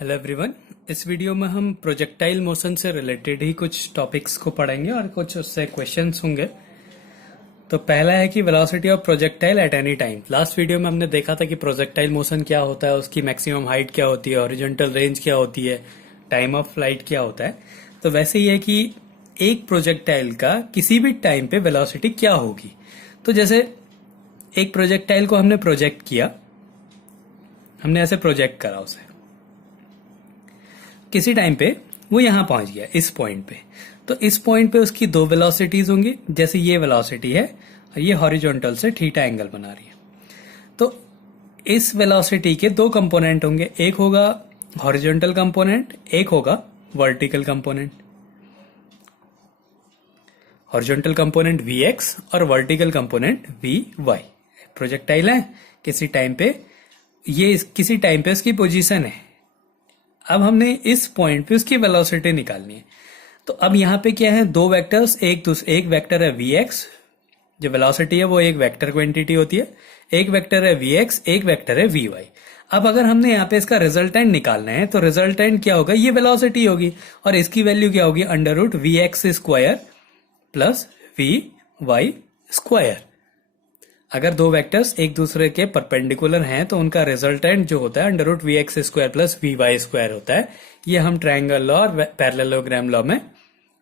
Hello everyone. इस video में हम प्रोजेक्टाइल मोशन से रिलेटेड ही कुछ टॉपिक्स को पढ़ेंगे और कुछ उससे क्वेश्चंस होंगे। तो पहला है कि velocity of projectile at any time. Last video में हमने देखा था कि प्रोजेक्टाइल मोशन क्या होता है, उसकी मैक्सिमम हाइट क्या होती है, हॉरिजॉन्टल रेंज क्या होती है, टाइम ऑफ फ्लाइट क्या होता है। तो वैसे ही है कि एक प्रोजेक्टाइल का किसी भी टाइम पे वेलोसिटी क्या होगी। तो जैसे एक प्रोजेक्टाइल को हमने प्रोजेक्ट किया, हमने ऐसे प्रोजेक्ट करा उसे, किसी टाइम पे वो यहां पहुंच गया इस पॉइंट पे। तो इस पॉइंट पे उसकी दो वेलोसिटीज होंगी, जैसे ये वेलोसिटी है और ये हॉरिजॉन्टल से थीटा एंगल बना रही है। तो इस वेलोसिटी के दो कंपोनेंट होंगे, एक होगा हॉरिजॉन्टल कंपोनेंट, एक होगा vertical component. Horizontal component Vx और वर्टिकल कंपोनेंट Vy। प्रोजेक्टाइल है किसी टाइम पे, ये किसी टाइम पे उसकी पोजीशन है। अब हमने इस पॉइंट पे उसकी वेलोसिटी निकालनी है। तो अब यहां पे क्या है, दो वेक्टर्स, एक वेक्टर है Vx, जो वेलोसिटी है वो एक वेक्टर क्वांटिटी होती है, एक वेक्टर है Vx, एक वेक्टर है Vy। अब अगर हमने यहाँ पे इसका रिजल्टेंट निकालना है तो रिजल्टेंट क्या होगा, ये वेलोसिटी होगी और इसकी वैल्यू क्या होगी, under root Vx square plus Vy square. अगर दो वेक्टर्स एक दूसरे के परपेंडिकुलर हैं तो उनका रिजल्टेंट जो होता है under root Vx square plus Vy square होता है। ये हम ट्रायंगल लॉ और पैरेललोग्राम लॉ में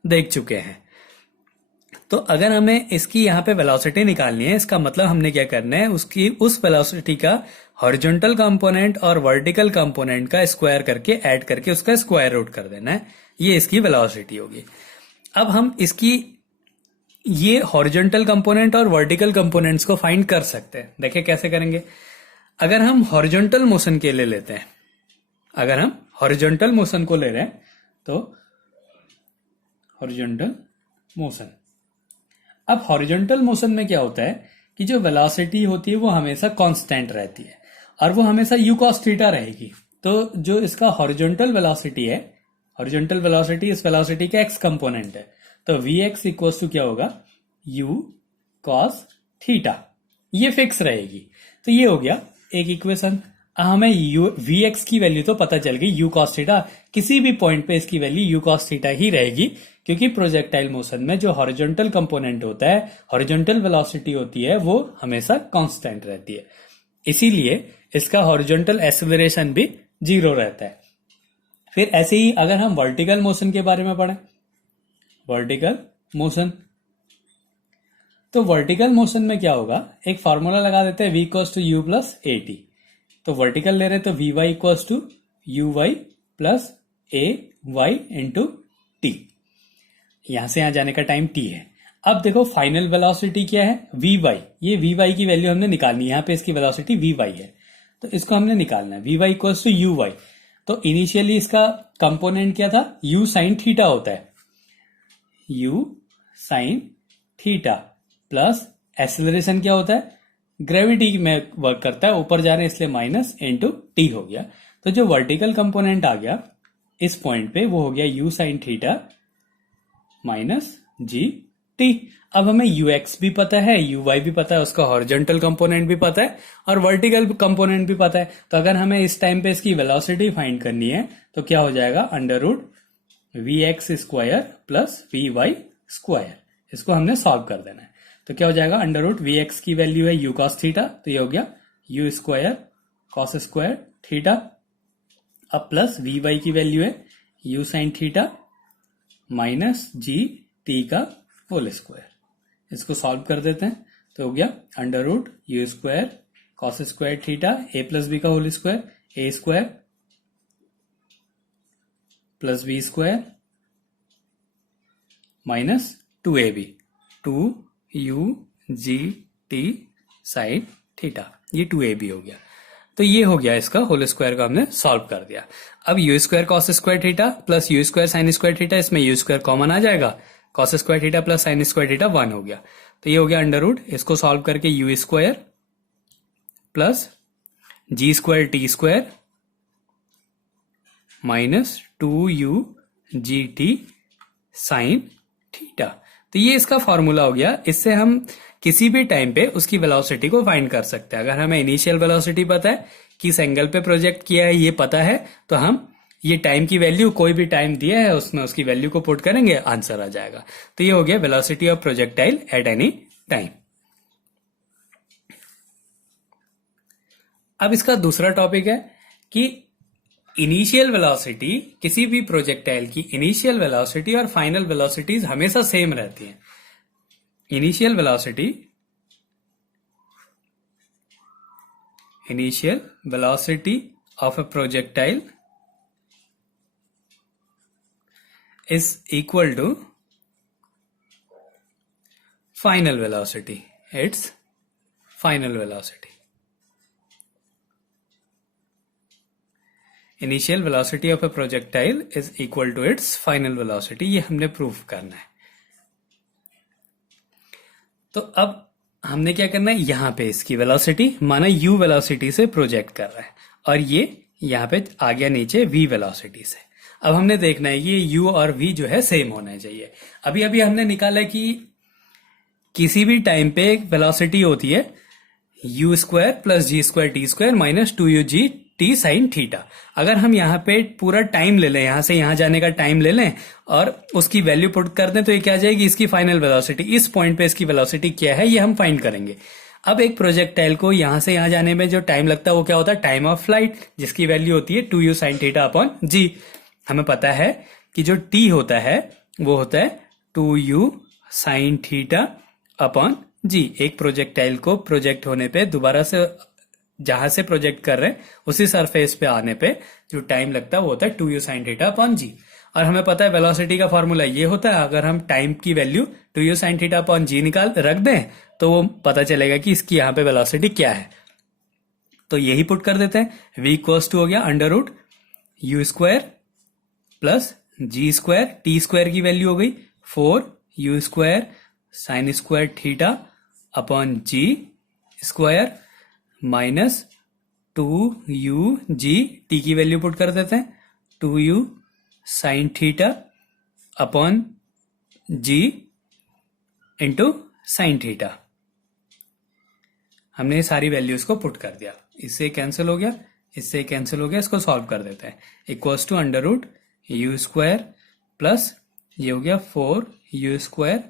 देख चुके हैं। तो अगर हमें इसकी यहाँ पे वेलोसिटी निकालनी है, इसका मतलब हमने क्या करना है, उसकी उस वेलोसिटी का हॉरिजॉन्टल कंपोनेंट और वर्टिकल कंपोनेंट का स्क्वायर करके ऐड करके उसका स्क्वायर रूट कर देना है। ये इसकी वेलोसिटी होगी। अब हम इसकी ये हॉरिजॉन्टल कंपोनेंट और वर्टिकल कंपोनेंट्स को फाइंड कर सकते हैं। देखिए कैसे करेंगे। अगर हम हॉरिजॉन्टल मोशन के लिए लेते हैं, अगर हम हॉरिजॉन्टल मोशन को ले रहे हैं तो हॉरिजॉन्टल मोशन, अब हॉरिजॉन्टल मोशन में क्या होता है कि जो वेलोसिटी होती है वो हमेशा कांस्टेंट रहती है और वो हमेशा u cos थीटा रहेगी। तो जो इसका हॉरिजॉन्टल वेलोसिटी है, हॉरिजॉन्टल वेलोसिटी इस वेलोसिटी का x कंपोनेंट है, तो Vx इक्वल टू क्या होगा, u cos थीटा, ये फिक्स रहेगी। तो ये हो गया एक इक्वेशन। हमें Vx की वैल्यू तो पता चल गई, u cos थीटा, किसी भी पॉइंट पे इसकी वैल्यू u cos थीटा ही रहेगी, क्योंकि प्रोजेक्टाइल मोशन में जो हॉरिजॉन्टल कंपोनेंट होता है, हॉरिजॉन्टल वेलोसिटी होती है, वो हमेशा कांस्टेंट रहती है। इसीलिए इसका हॉरिजॉन्टल एक्सेलरेशन भी 0 रहता है। फिर ऐसे ही अगर हम वर्टिकल मोशन के बारे में पढ़ें, वर्टिकल मोशन, तो वर्टिकल मोशन में क्या होगा, एक फॉर्मूला लगा देते हैं v equals to u plus A T. तो वर्टिकल ले रहे हैं तो Vy equals to uy plus A Y into T. यहां से यहां जाने का टाइम t है। अब देखो फाइनल वेलोसिटी क्या है, Vy। ये Vy की वैल्यू हमने निकालनी है, यहां पे इसकी वेलोसिटी Vy है, तो इसको हमने निकालना है। Vy इक्वल्स टू uy, तो इनिशियली इसका कंपोनेंट क्या था, u साइन थीटा होता है, u sine theta plus acceleration क्या होता है, ग्रेविटी में वर्क करता है, ऊपर जा रहे हैं इसलिए माइनस इंटू टी हो गया। तो जो वर्टिकल कंपोनेंट आ गया इस पॉइंट पे वो हो गया u sine theta minus g T. अब हमें ux भी पता है, uy भी पता है, उसका हॉरिजॉन्टल कंपोनेंट भी पता है और वर्टिकल कंपोनेंट भी पता है। तो अगर हमें इस टाइम पे इसकी वेलोसिटी फाइंड करनी है तो क्या हो जाएगा, under root Vx square plus Vy square, इसको हमने सॉल्व कर देना है। तो क्या हो जाएगा, अंडर रूट Vx की वैल्यू है u cos थीटा, तो ये हो गया u square cos square theta, अब प्लस Vy की वैल्यू है u sine theta minus g t का होल स्क्वायर। इसको सॉल्व कर देते हैं तो हो गया under root u square cos square theta a plus b का whole square, a square plus b square minus 2ab, 2u/g/t sine theta, ये 2ab हो गया। तो ये हो गया इसका होल स्क्वायर का हमने सॉल्व कर दिया। अब u square cos square theta plus u square sine square theta, इसमें u स्क्वायर कॉमन आ जाएगा, cos square theta plus sine square theta 1 हो गया। तो ये हो गया अंडर रूट, इसको सॉल्व करके u स्क्वायर प्लस जी square T square minus 2u/g/t sine theta. तो ये इसका फॉर्मूला हो गया। इससे हम किसी भी टाइम पे उसकी वेलोसिटी को फाइंड कर सकते हैं। अगर हमें इनिशियल वेलोसिटी पता है, किस एंगल पे प्रोजेक्ट किया है ये पता है, तो हम ये टाइम की वैल्यू कोई भी टाइम दिया है उसमें उसकी वैल्यू को पुट करेंगे, आंसर आ जाएगा। तो ये हो गया velocity of projectile at any time. अब इसका दूसरा टॉपिक है कि इनिशियल वेलोसिटी, किसी भी प्रोजेक्टाइल की इनिशियल वेलोसिटी और फाइनल वेलोसिटीज हमेशा सेम रहती हैं। Initial velocity of a projectile is equal to final velocity, its final velocity. Initial velocity of a projectile is equal to its final velocity, ये हमने proof करना है। तो अब हमने क्या करना है, यहां पे इसकी वेलोसिटी माना u वेलोसिटी से प्रोजेक्ट कर रहा है और ये यहां पे आ गया नीचे v वेलोसिटी से। अब हमने देखना है ये u और v जो है सेम होना चाहिए। अभी अभी हमने निकाला कि किसी भी टाइम पे एक वेलोसिटी होती है u स्क्वायर प्लस जी square T square minus 2u g t sine theta. अगर हम यहाँ पे पूरा टाइम ले लें, यहां से यहां जाने का टाइम ले लें और उसकी वैल्यू पुट कर दें तो ये क्या आ जाएगी, इसकी फाइनल वेलोसिटी। इस पॉइंट पे इसकी वेलोसिटी क्या है ये हम फाइंड करेंगे। अब एक प्रोजेक्टाइल को यहां से यहां जाने में जो टाइम लगता है वो क्या होता है, टाइम ऑफ फ्लाइट, जिसकी वैल्यू होती है 2u sine theta upon g। हमें पता है कि जो t होता है वो होता है 2u sine theta upon g। एक प्रोजेक्टाइल को प्रोजेक्ट होने पे दोबारा से जहां से प्रोजेक्ट कर रहे हैं उसी सरफेस पे आने पे जो टाइम लगता है वो होता है 2u sine theta upon g। और हमें पता है वेलोसिटी का फॉर्मूला ये होता है, अगर हम टाइम की value 2u sine theta upon g निकाल रख दें तो वो पता चलेगा कि इसकी यहाँ पे वेलोसिटी क्या है। तो यही पुट कर देते हैं, v इक्वल्स टू हो गया under root u square plus जी स्क्वायर, टी स्क्वायर की वैल्यू हो गई 4u square sine square theta upon g square minus 2u g, t की वैल्यू पुट कर देते हैं 2u sine theta upon g into sine theta. हमने सारी values को पुट कर दिया, इससे कैंसिल हो गया, इससे कैंसिल हो गया, इसको सॉल्व कर देते हैं। Equals to under root U square plus ये हो गया 4u square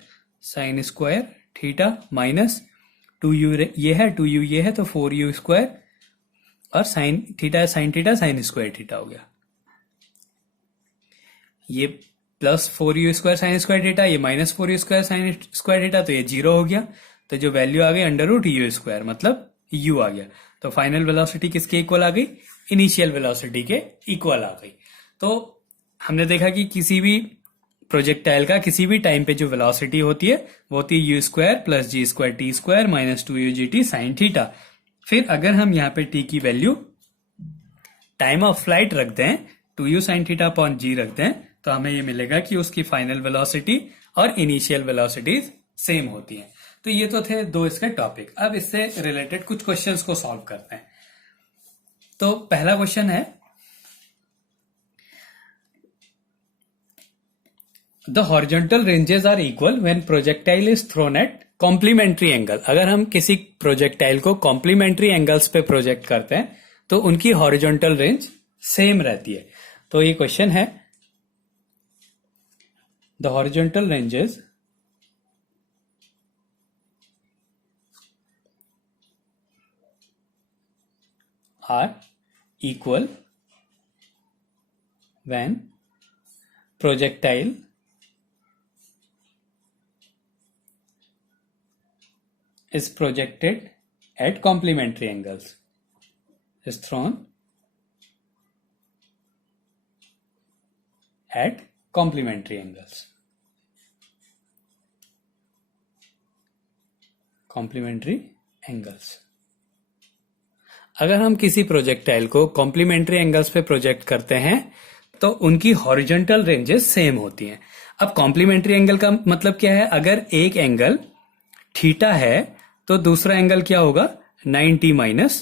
sine square theta minus 2u ये है 2u ये है तो 4u स्क्वायर और sine theta sine square theta हो गया। ये plus 4u square sine square theta, ये minus 4u square sine square theta, तो ये 0 हो गया। तो जो वैल्यू आ गई अंडर रूट यू स्क्वायर मतलब u आ गया। तो फाइनल वेलोसिटी किसके इक्वल आ गई, इनिशियल वेलोसिटी के इक्वल आ गई। तो हमने देखा कि किसी भी प्रोजेक्टाइल का किसी भी टाइम पे जो वेलोसिटी होती है वो होती है you square plus ji square T square minus 2u g t sine theta. फिर अगर हम यहाँ पे t की वैल्यू टाइम ऑफ फ्लाइट रख दें 2u sine theta upon g रख दें तो हमें ये मिलेगा कि उसकी फाइनल वेलोसिटी और इनिशियल वेलोसिटीज सेम होती हैं। तो ये तो थे दो इसके टॉपिक। अब इससे रिलेटेड कुछ क्वेश्चंस को सॉल्व करते हैं। तो पहला क्वेश्चन है the horizontal ranges are equal when projectile is thrown at complementary angle. अगर हम किसी प्रोजेक्टाइल को कॉम्प्लीमेंट्री एंगल्स पे प्रोजेक्ट करते हैं तो उनकी हॉरिजॉन्टल रेंज सेम रहती है। तो ये क्वेश्चन है the horizontal ranges are equal when projectile is projected at complementary angles, is thrown at complementary angles. Complementary angles. अगर हम किसी प्रोजेक्टाइल को कॉम्प्लीमेंट्री एंगल्स पे प्रोजेक्ट करते हैं तो उनकी हॉरिजॉन्टल रेंजेस सेम होती हैं। अब कॉम्प्लीमेंट्री एंगल का मतलब क्या है, अगर एक एंगल थीटा है तो दूसरा एंगल क्या होगा 90 माइनस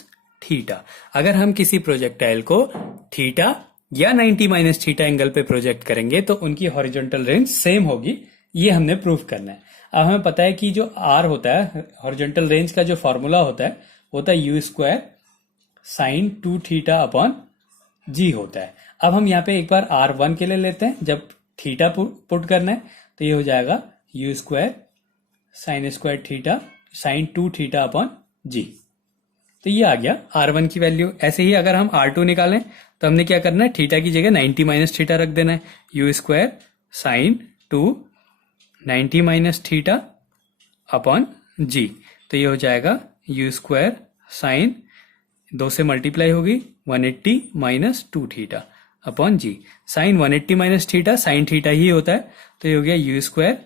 थीटा। अगर हम किसी प्रोजेक्टाइल को थीटा या 90 माइनस थीटा एंगल पे प्रोजेक्ट करेंगे तो उनकी हॉरिजॉन्टल रेंज सेम होगी, ये हमने प्रूफ करना है। अब हमें पता है कि जो आर होता है हॉरिजॉन्टल रेंज का जो फॉर्मूला होता है वो होता है you square sine 2 theta upon g होता है। अब हम यहाँ पे एक बार R1 के लिए लेते हैं, जब थीटा पुट करना है तो ये हो जाएगा u square sine square theta sine 2 theta upon g. तो ये आ गया R1 की वैल्यू। ऐसे ही अगर हम R2 निकालें तो हमने क्या करना है, थीटा की जगह 90 माइनस थीटा रख देना है, you square sine 2 90 minus theta upon g. तो ये हो जाएगा यू स्क्वायर साइन 2 से मल्टीप्लाई होगी 180 minus 2 theta upon g. Sine 180 minus theta sine theta ही होता है, तो ये हो गया u square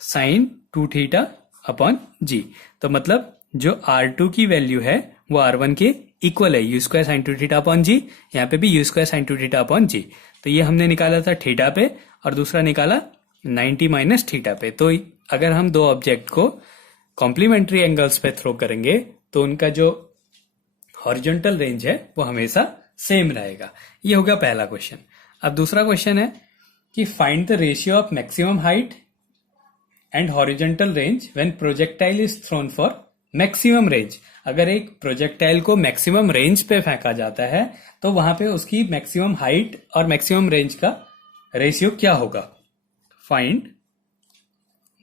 sine 2 theta upon g. तो मतलब जो R2 की वैल्यू है वो R1 के इक्वल है, you square sine 2 theta upon g. यहाँ पे भी u square sine 2 theta upon g. तो ये हमने निकाला था थीटा पे और दूसरा निकाला 90 माइनस थीटा पे। तो अगर हम दो ऑब्जेक्ट को कॉम्प्लीमेंट्री एंगल्स पे थ्रो करेंगे तो उनका जो हॉरिजॉन्टल रेंज है वो हमेशा सेम रहेगा। ये होगा पहला क्वेश्चन। अब दूसरा क्वेश्चन है कि find the ratio of maximum height and horizontal range when projectile is throne for maximum range. अगर एक प्रोजेक्टाइल को मैक्सिमम रेंज पे फेंका जाता है तो वहां पे उसकी मैक्सिमम हाइट और मैक्सिमम रेंज का रेशियो क्या होगा। Find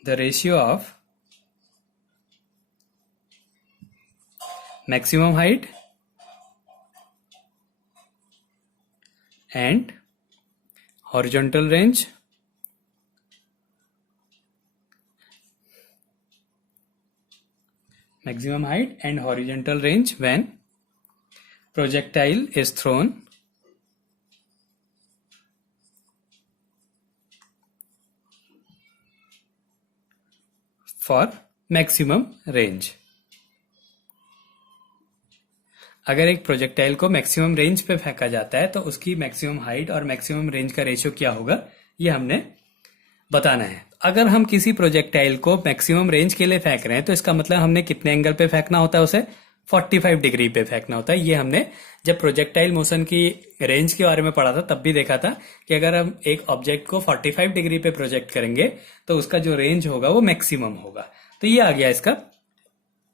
the ratio of maximum height and horizontal range maximum height and horizontal range when projectile is thrown for maximum range। अगर एक प्रोजेक्टाइल को मैक्सिमम रेंज पे फेंका जाता है तो उसकी मैक्सिमम हाइट और मैक्सिमम रेंज का रेशियो क्या होगा, ये हमने बताना है। अगर हम किसी प्रोजेक्टाइल को मैक्सिमम रेंज के लिए फेंक रहे हैं तो इसका मतलब हमने कितने एंगल पे फेंकना होता है, उसे 45 डिग्री पे फेंकना होता है। ये हमने जब प्रोजेक्टाइल मोशन की रेंज के बारे में पढ़ा था तब भी देखा था कि अगर हम एक ऑब्जेक्ट को 45 डिग्री पे प्रोजेक्ट करेंगे तो उसका जो रेंज होगा वो मैक्सिमम होगा। तो ये आ गया इसका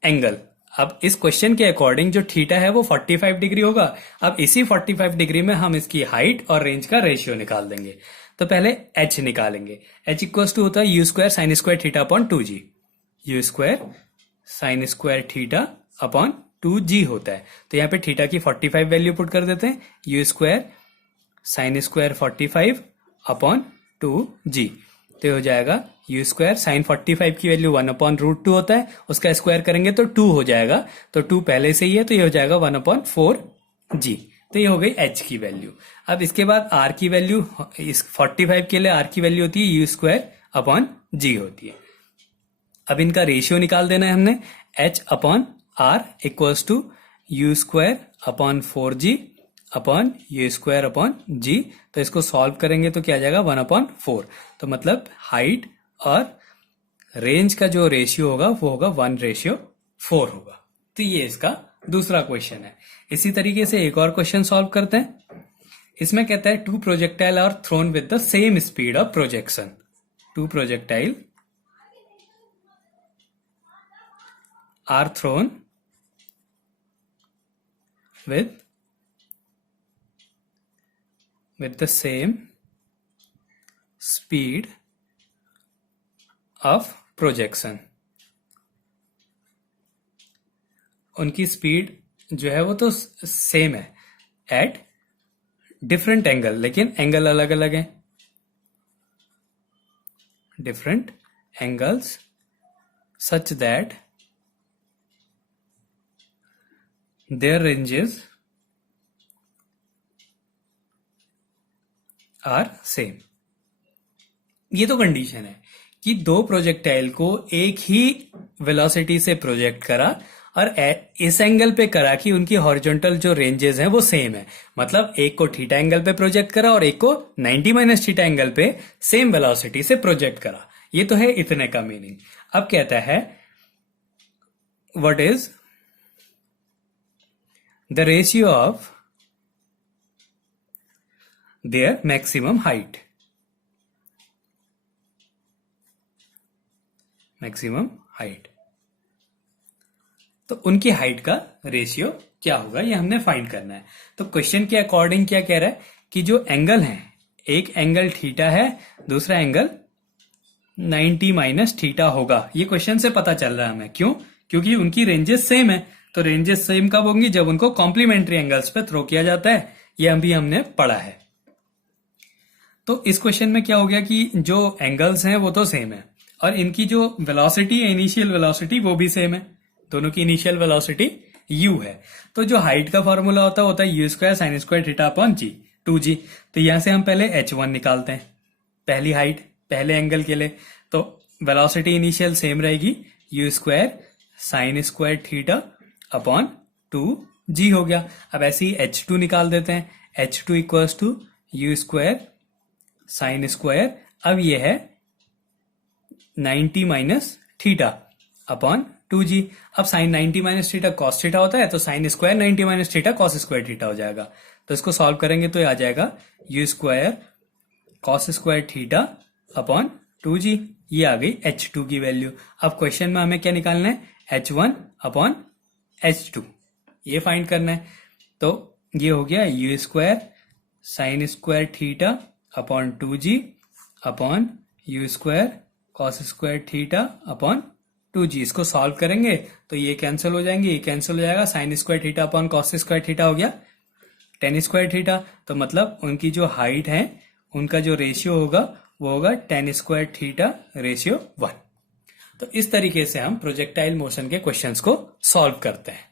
एंगल। अब इस क्वेश्चन के अकॉर्डिंग जो थीटा है वो 45 डिग्री होगा। अब इसी 45 डिग्री में हम इसकी हाइट और रेंज का रेशियो निकाल देंगे। तो पहले h निकालेंगे। h इक्वल टू होता है you square sine square theta upon 2g। You square sine square theta upon 2g होता है। तो यहाँ पे थीटा की 45 वैल्यू पुट कर देते हैं, you square sine square 45 upon 2g। तो हो जाएगा यू स्क्वायर साइन 45 की वैल्यू 1/√2 होता है, उसका स्क्वायर करेंगे तो 2 हो जाएगा। तो 2 पहले से ही है तो ये हो जाएगा 1/4g। तो ये हो गई h की वैल्यू। अब इसके बाद r की वैल्यू, इस 45 के लिए r की वैल्यू होती है यू स्क्वायर अपॉन g होती है। अब इनका रेशियो निकाल देना है हमने, h upon r equals to you square upon 4g upon u square upon g. तो इसको सॉल्व करेंगे तो क्या आ जाएगा 1/4। तो मतलब हाइट और रेंज का जो रेशियो होगा वो होगा 1/4 होगा। तो ये इसका दूसरा क्वेश्चन है। इसी तरीके से एक और क्वेश्चन सॉल्व करते हैं। इसमें कहता है 2 projectile are thrown with the same speed of projection. 2 projectile are thrown with the same speed of projection। उनकी स्पीड जो है वो तो सेम है एट डिफरेंट एंगल, लेकिन एंगल अलग अलग है। Different angles such that their ranges are same. ये तो कंडीशन है कि दो प्रोजेक्टाइल को एक ही वेलोसिटी से प्रोजेक्ट करा और इस एंगल पे करा कि उनकी हॉरिजॉन्टल जो रेंजेस हैं वो सेम है। मतलब एक को थीटा एंगल पे प्रोजेक्ट करा और एक को 90 माइनस थीटा एंगल पे सेम वेलोसिटी से प्रोजेक्ट करा। ये तो है इतने का मीनिंग। अब कहता है what is the ratio of their maximum height। Maximum height, तो उनकी हाइट का रेशियो क्या होगा ये हमने फाइंड करना है। तो क्वेश्चन के अकॉर्डिंग क्या कह रहा है कि जो एंगल है, एक एंगल थीटा है, दूसरा एंगल 90 माइनस थीटा होगा। ये क्वेश्चन से पता चल रहा है हमें। क्यों? क्योंकि उनकी रेंजेस सेम है। तो रेंजेस सेम कब होंगी? जब उनको कॉम्प्लीमेंट्री एंगल्स पे थ्रो किया जाता है। ये अभी हमने पढ़ा है। तो इस क्वेश्चन में क्या हो गया कि जो एंगल्स हैं वो तो सेम है और इनकी जो वेलोसिटी है, इनिशियल वेलोसिटी, वो भी सेम है। दोनों की इनिशियल वेलोसिटी u है। तो जो हाइट का फॉर्मूला होता है you square sine square theta upon G, 2g। तो यहां से हम पहले h1 निकालते हैं, पहली हाइट पहले एंगल के लिए। तो वेलोसिटी इनिशियल सेम रहेगी, you square sine square theta upon 2g हो गया। अब ऐसे ही h2 निकाल देते हैं, h2 equals to you square sine square, अब ये है 90 माइनस थीटा अपॉन 2g। अब sine 90 minus theta cos theta होता है, तो sine square 90 minus theta cos square theta हो जाएगा। तो इसको सॉल्व करेंगे तो ये आ जाएगा u square cos square theta upon 2g। ये आ गई h2 की वैल्यू। अब क्वेश्चन में हमें क्या निकालना है? h1 अपॉन h2 ये फाइंड करना है। तो ये हो गया u square sine square theta upon 2g upon u square cos square theta upon 2g। इसको सॉल्व करेंगे तो ये कैंसिल हो जाएंगे, ये कैंसिल हो जाएगा। Sign square theta upon cos square theta हो गया टेन स्क्वायर थीटा। तो मतलब उनकी जो हाइट है उनका जो रेशियो होगा वो होगा टेन स्क्वायर थीटा रेशियो 1। तो इस तरीके से हम प्रोजेक्टाइल मोशन के क्वेश्चंस को सॉल्व करते हैं।